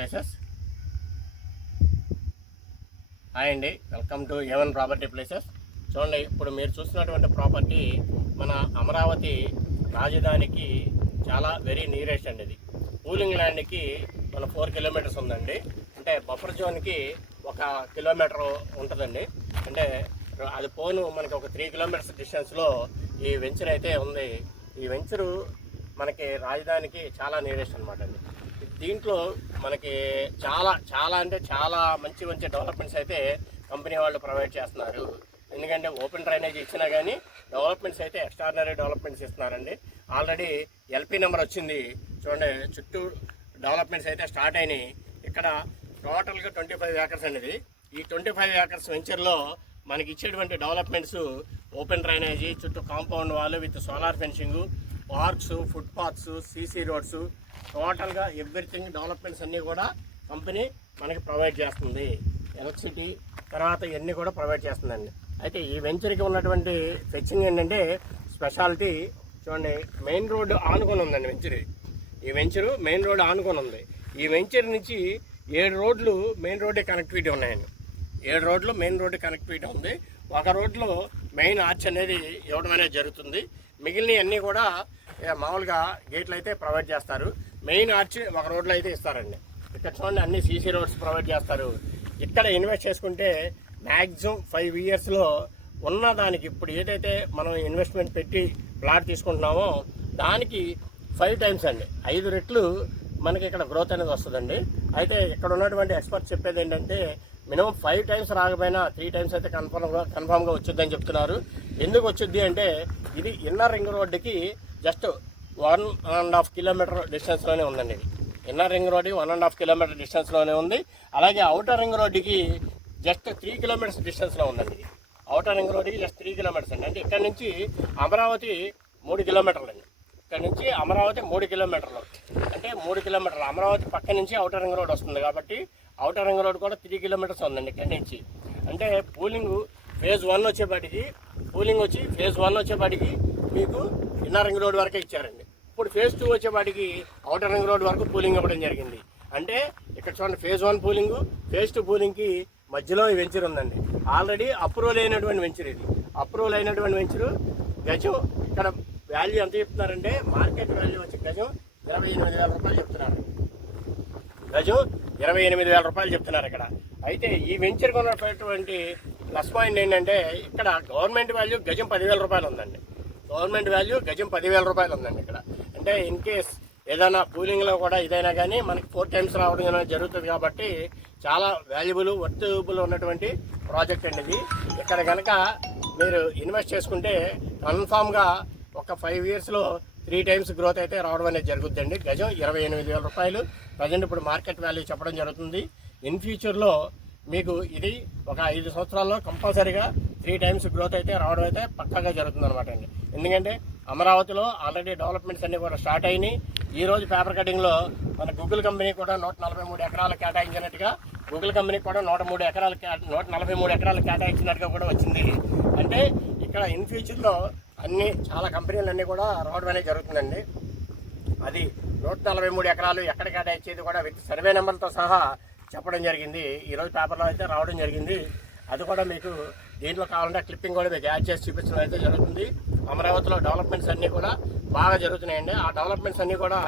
Places. Hi అండి, welcome to A1 property places. చూడండి, ఇప్పుడు మీరు చూస్తున్నటువంటి ప్రాపర్టీ మన అమరావతి రాజధానికి చాలా వెరీ నియరెస్ట్ అండి. ఇది కూలింగ్ ల్యాండ్కి మన 4 కిలోమీటర్స్ ఉందండి. అంటే బఫర్ జోన్కి 1 కిలోమీటర్ ఉంటుందండి. అంటే అది పోను మనకి ఒక 3 కిలోమీటర్స్ డిస్టెన్స్లో ఈ వెంచర్ అయితే ఉంది. ఈ వెంచరు మనకి రాజధానికి చాలా నియరెస్ట్ అనమాట అండి. దీంట్లో మనకి చాలా అంటే చాలా మంచి డెవలప్మెంట్స్ అయితే కంపెనీ వాళ్ళు ప్రొవైడ్ చేస్తున్నారు. ఎందుకంటే ఓపెన్ డ్రైనేజ్ ఇచ్చినా కానీ డెవలప్మెంట్స్ అయితే ఎక్స్ట్రాడినరీ డెవలప్మెంట్స్ ఇస్తున్నారండి. ఆల్రెడీ ఎల్పీ నెంబర్ వచ్చింది. చూడండి, చుట్టూ డెవలప్మెంట్స్ అయితే స్టార్ట్ అయినాయి. ఇక్కడ టోటల్గా 25 ఏకర్స్ అనేది. ఈ 25 ఏకర్స్ వెంచర్లో మనకి ఇచ్చేటువంటి డెవలప్మెంట్స్ ఓపెన్ డ్రైనేజీ, చుట్టూ compound wall with solar fencing, parks, footpaths, CC roads, టోటల్గా ఎవ్రీథింగ్ డెవలప్మెంట్స్ అన్నీ కూడా కంపెనీ మనకి ప్రొవైడ్ చేస్తుంది. ఎలక్ట్రిసిటీ తర్వాత ఇవన్నీ కూడా ప్రొవైడ్ చేస్తుందండి. అయితే ఈ వెంచర్కి ఉన్నటువంటి ఫెచ్చింగ్ ఏంటంటే స్పెషాలిటీ. చూడండి, మెయిన్ రోడ్డు ఆనుకొని ఉందండి వెంచర్. ఈ వెంచరు మెయిన్ రోడ్డు ఆనుకొని ఉంది. ఈ వెంచర్ నుంచి 7 రోడ్లు మెయిన్ రోడ్డు కనెక్టివిటీ ఉన్నాయండి. 7 రోడ్లు మెయిన్ రోడ్డు కనెక్టివిటీ ఉంది. ఒక రోడ్లో మెయిన్ ఆర్చ్ అనేది ఇవ్వడం అనేది జరుగుతుంది. మిగిలిన అన్నీ కూడా మామూలుగా గేట్లు అయితే ప్రొవైడ్ చేస్తారు. మెయిన్ ఆర్చ్ ఒక రోడ్లో అయితే ఇస్తారండి. ఇక్కడ చూడండి, అన్ని సీసీ రోడ్స్ ప్రొవైడ్ చేస్తారు. ఇక్కడ ఇన్వెస్ట్ చేసుకుంటే మ్యాక్సిమం 5 ఇయర్స్లో ఉన్న దానికి ఇప్పుడు ఏదైతే మనం ఇన్వెస్ట్మెంట్ పెట్టి ప్లాట్ తీసుకుంటున్నామో దానికి 5 టైమ్స్ అండి, 5 రెట్లు మనకి ఇక్కడ గ్రోత్ అనేది వస్తుందండి. అయితే ఇక్కడ ఉన్నటువంటి ఎక్స్పర్ట్స్ చెప్పేది ఏంటంటే మినిమం 5 టైమ్స్ రాకపోయినా 3 టైమ్స్ అయితే కన్ఫామ్గా వచ్చిందని చెప్తున్నారు. ఎందుకు వచ్చింది అంటే ఇది ఇన్నర్ రింగ్ రోడ్డుకి జస్ట్ 1.5 కిలోమీటర్ డిస్టెన్స్లోనే ఉందండి. ఇది ఇన్నర్ రింగ్ రోడ్డుకి 1.5 కిలోమీటర్ డిస్టెన్స్లోనే ఉంది. అలాగే అవుటర్ రింగ్ రోడ్డుకి జస్ట్ 3 కిలోమీటర్స్ డిస్టెన్స్లో ఉందండి. ఇది అవుటర్ రింగ్ రోడ్డుకి జస్ట్ 3 కిలోమీటర్స్ అండి. అంటే ఇక్కడ నుంచి అమరావతి 3 కిలోమీటర్లు అండి. ఇక్కడ నుంచి అమరావతి 3 కిలోమీటర్లు, అంటే 3 కిలోమీటర్లు అమరావతి పక్క నుంచి అవుటర్ రింగ్ రోడ్ వస్తుంది. కాబట్టి అవుటర్ రింగ్ రోడ్ కూడా 3 కిలోమీటర్స్ ఉందండి ఇక్కడ నుంచి. అంటే పూలింగ్ ఫేజ్ 1 వచ్చేపాటికి మీకు ఇన్నర్ రింగ్ రోడ్ వరకే ఇచ్చారండి. ఇప్పుడు ఫేజ్ 2 వచ్చేపాటికి అవుటర్ రింగ్ రోడ్ వరకు పూలింగ్ ఇవ్వడం జరిగింది. అంటే ఇక్కడ చూడండి, ఫేజ్ 1 పూలింగ్, ఫేజ్ 2 పూలింగ్కి మధ్యలో ఈ వెంచర్ ఉందండి. ఆల్రెడీ అప్రూవల్ అయినటువంటి వెంచర్. ఇది అప్రూవల్ అయినటువంటి వెంచరు. గజం ఇక్కడ వాల్యూ ఎంత చెప్తున్నారంటే మార్కెట్ వాల్యూ వచ్చి గజం 28,000 రూపాయలు చెప్తున్నారు. గజం 28,000 రూపాయలు చెప్తున్నారు ఇక్కడ. అయితే ఈ వెంచర్కి ఉన్నటువంటి ప్లస్ పాయింట్ ఏంటంటే ఇక్కడ గవర్నమెంట్ వాల్యూ గజం 10,000 రూపాయలు ఉందండి. గవర్నమెంట్ వాల్యూ గజం 10,000 రూపాయలు ఉందండి ఇక్కడ. అంటే ఇన్ కేస్ ఏదైనా పూలింగ్లో కూడా ఇదైనా కానీ మనకి 4 టైమ్స్ రావడం జరుగుతుంది. కాబట్టి చాలా వాల్యుబుల్ వర్తబుల్ ఉన్నటువంటి ప్రాజెక్ట్ అండి ఇది. ఇక్కడ కనుక మీరు ఇన్వెస్ట్ చేసుకుంటే కన్ఫామ్గా ఒక 5 ఇయర్స్లో 3 టైమ్స్ గ్రోత్ అయితే రావడం అనేది జరుగుతుందండి. గజం 28,000 రూపాయలు ప్రజెంట్ ఇప్పుడు మార్కెట్ వాల్యూ చెప్పడం జరుగుతుంది. ఇన్ ఫ్యూచర్లో మీకు ఇది ఒక 5 సంవత్సరాల్లో కంపల్సరీగా 3 టైమ్స్ గ్రోత్ అయితే రావడం అయితే పక్కాగా జరుగుతుంది అనమాట అండి. ఎందుకంటే అమరావతిలో ఆల్రెడీ డెవలప్మెంట్స్ అన్నీ కూడా స్టార్ట్ అయినాయి. ఈరోజు పేపర్ కటింగ్లో మన గూగుల్ కంపెనీ కూడా 143 ఎకరాలు కేటాయించినట్టుగా, గూగుల్ కంపెనీ కూడా 143 ఎకరాలు కేటాయించినట్టుగా కూడా వచ్చింది. అంటే ఇక్కడ ఇన్ ఫ్యూచర్లో చాలా కంపెనీలు అన్నీ కూడా రావడం అనేది జరుగుతుందండి. అది 143 ఎకరాలు ఎక్కడ కేటాయించేది కూడా విత్ సర్వే నెంబర్తో సహా చెప్పడం జరిగింది. ఈరోజు పేపర్లో అయితే రావడం జరిగింది. అది కూడా మీకు దీంట్లో కావాలంటే క్లిప్పింగ్ కూడా మీకు యాడ్ చేసి చూపించడం అయితే జరుగుతుంది. అమరావతిలో డెవలప్మెంట్స్ అన్నీ కూడా బాగా జరుగుతున్నాయండి. ఆ డెవలప్మెంట్స్ అన్నీ కూడా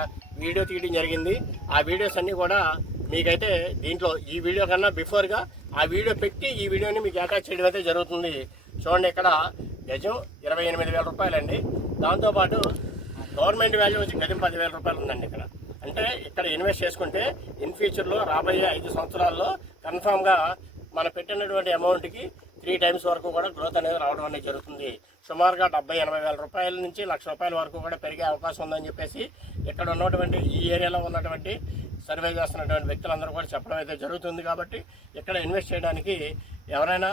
వీడియో తీయడం జరిగింది. ఆ వీడియోస్ అన్నీ కూడా మీకైతే దీంట్లో ఈ వీడియో కన్నా బిఫోర్గా ఆ వీడియో పెట్టి ఈ వీడియోని మీకు అటాచ్ చేయడం అయితే జరుగుతుంది. చూడండి, ఇక్కడ గజం 28,000 రూపాయలండి. దాంతోపాటు గవర్నమెంట్ వాల్యూ వచ్చి గజం 10,000 రూపాయలు ఉందండి ఇక్కడ. అంటే ఇక్కడ ఇన్వెస్ట్ చేసుకుంటే ఇన్ ఫ్యూచర్లో రాబోయే 5 సంవత్సరాల్లో కన్ఫామ్గా మనం పెట్టినటువంటి అమౌంట్కి 3 టైమ్స్ వరకు కూడా గ్రోత్ అనేది రావడం అనేది జరుగుతుంది. సుమారుగా 70,000-80,000 రూపాయల నుంచి 1,00,000 రూపాయల వరకు కూడా పెరిగే అవకాశం ఉందని చెప్పేసి ఇక్కడ ఉన్నటువంటి ఈ ఏరియాలో ఉన్నటువంటి సర్వే చేస్తున్నటువంటి వ్యక్తులందరూ కూడా చెప్పడం అయితే జరుగుతుంది. కాబట్టి ఇక్కడ ఇన్వెస్ట్ చేయడానికి ఎవరైనా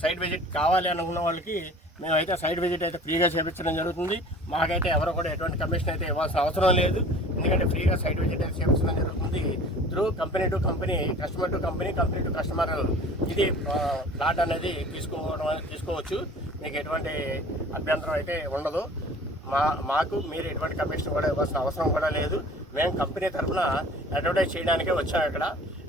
సైట్ విజిట్ కావాలి అనుకున్న వాళ్ళకి మేమైతే సైట్ విజిట్ అయితే ఫ్రీగా చేయించడం జరుగుతుంది. మాకైతే ఎవరు కూడా ఎటువంటి కమిషన్ అయితే ఇవ్వాల్సిన అవసరం లేదు. ఎందుకంటే ఫ్రీగా సైట్ విజిట్ అయితే చేయించడం జరుగుతుంది. Through company to company, customer to company, company to customer ఇది ప్లాట్ అనేది తీసుకోవచ్చు. మీకు ఎటువంటి అభ్యంతరం అయితే ఉండదు. మాకు మీరు ఎటువంటి కమిషన్ కూడా ఇవ్వాల్సిన అవసరం కూడా లేదు. మేము కంపెనీ తరఫున అడ్వర్టైజ్ చేయడానికే వచ్చాము ఇక్కడ.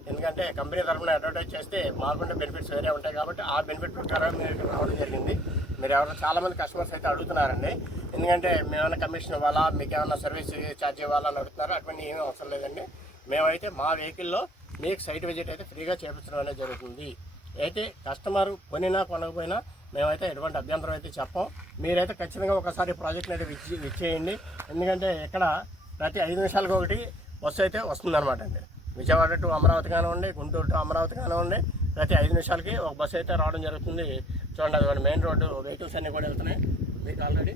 ఎందుకంటే కంపెనీ తరఫున అడ్వర్టైజ్ చేస్తే మాకుండే బెనిఫిట్స్ వేరే ఉంటాయి కాబట్టి ఆ బెనిఫిట్ ప్రకారం మీరు ఇక్కడ రావడం జరిగింది. మీరు ఎవరైనా చాలామంది కస్టమర్స్ అయితే అడుగుతున్నారండి, ఎందుకంటే మేమైనా కమిషన్ ఇవ్వాలా, మీకు ఏమైనా సర్వీస్ ఛార్జ్ ఇవ్వాలా అని అడుగుతున్నారు. అటువంటి ఏమీ అవసరం లేదండి. మేమైతే మా వెహికల్లో మీకు సైట్ విజిట్ అయితే ఫ్రీగా చేయించడం అనేది జరుగుతుంది. అయితే కస్టమర్ కొనినా కొనకపోయినా మేమైతే ఎటువంటి అభ్యంతరం అయితే చెప్పాం. మీరైతే ఖచ్చితంగా ఒకసారి ప్రాజెక్ట్ని అయితే విచ్చేయండి. ఎందుకంటే ఇక్కడ ప్రతి 5 నిమిషాలకు ఒకటి బస్సు అయితే వస్తుందన్నమాట అండి. విజయవాడ టు అమరావతి కానివ్వండి, గుంటూరు టు అమరావతి కానివ్వండి, ప్రతి 5 నిమిషాలకి ఒక బస్సు అయితే రావడం జరుగుతుంది. చూడండి, అది మెయిన్ రోడ్డు వెహికల్స్ అన్నీ కూడా వెళ్తున్నాయి. మీకు ఆల్రెడీ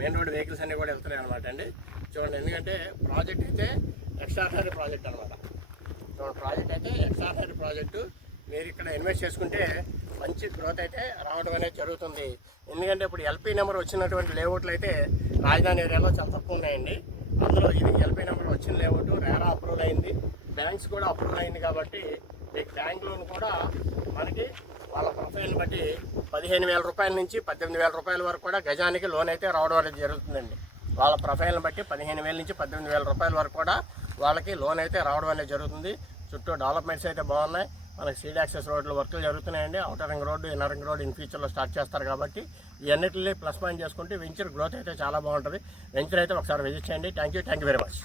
మెయిన్ రోడ్ వెహికల్స్ అన్నీ కూడా వెళ్తున్నాయి అనమాట అండి. చూడండి, ఎందుకంటే ప్రాజెక్ట్ అయితే ఎక్స్ట్రాడినరీ ప్రాజెక్ట్ అనమాట. చూడండి, ప్రాజెక్ట్ అయితే ఎక్స్ట్రాడినరీ ప్రాజెక్టు. మీరు ఇక్కడ ఇన్వెస్ట్ చేసుకుంటే మంచి గ్రోత్ అయితే రావడం అనేది జరుగుతుంది. ఎందుకంటే ఇప్పుడు ఎల్పీ నెంబర్ వచ్చినటువంటి లేఅవుట్లు అయితే రాజధాని ఏరియాలో చాలా తక్కువ ఉన్నాయండి. అందులో ఇది ఎల్పీ నెంబర్ వచ్చిన లేఅవుట్ రేరా అప్రూవల్ అయింది, బ్యాంక్స్ కూడా అప్రూవల్ అయింది. కాబట్టి మీకు బ్యాంక్ లోన్ కూడా మనకి వాళ్ళ ప్రొఫైల్ని బట్టి 15,000 రూపాయల నుంచి 18,000 రూపాయల వరకు కూడా గజానికి లోన్ అయితే రావడం అనేది జరుగుతుందండి. వాళ్ళ ప్రొఫైల్ని బట్టి 15,000 నుంచి 18,000 రూపాయల వరకు కూడా వాళ్ళకి లోన్ అయితే రావడం అనేది జరుగుతుంది. చుట్టూ డెవలప్మెంట్స్ అయితే బాగున్నాయి. మనకి సీడ్ యాక్సెస్ రోడ్లు వర్కులు జరుగుతున్నాయండి. Outer ring road, inner ring road in ఫ్యూచర్లో స్టార్ట్ చేస్తారు. కాబట్టి ఇవన్నిటిని ప్లస్ పాయింట్ చేసుకుంటే వెంచర్ గ్రోత్ అయితే చాలా బాగుంటుంది. వెంచర్ అయితే ఒకసారి విజిట్ చేయండి. Thank you very much.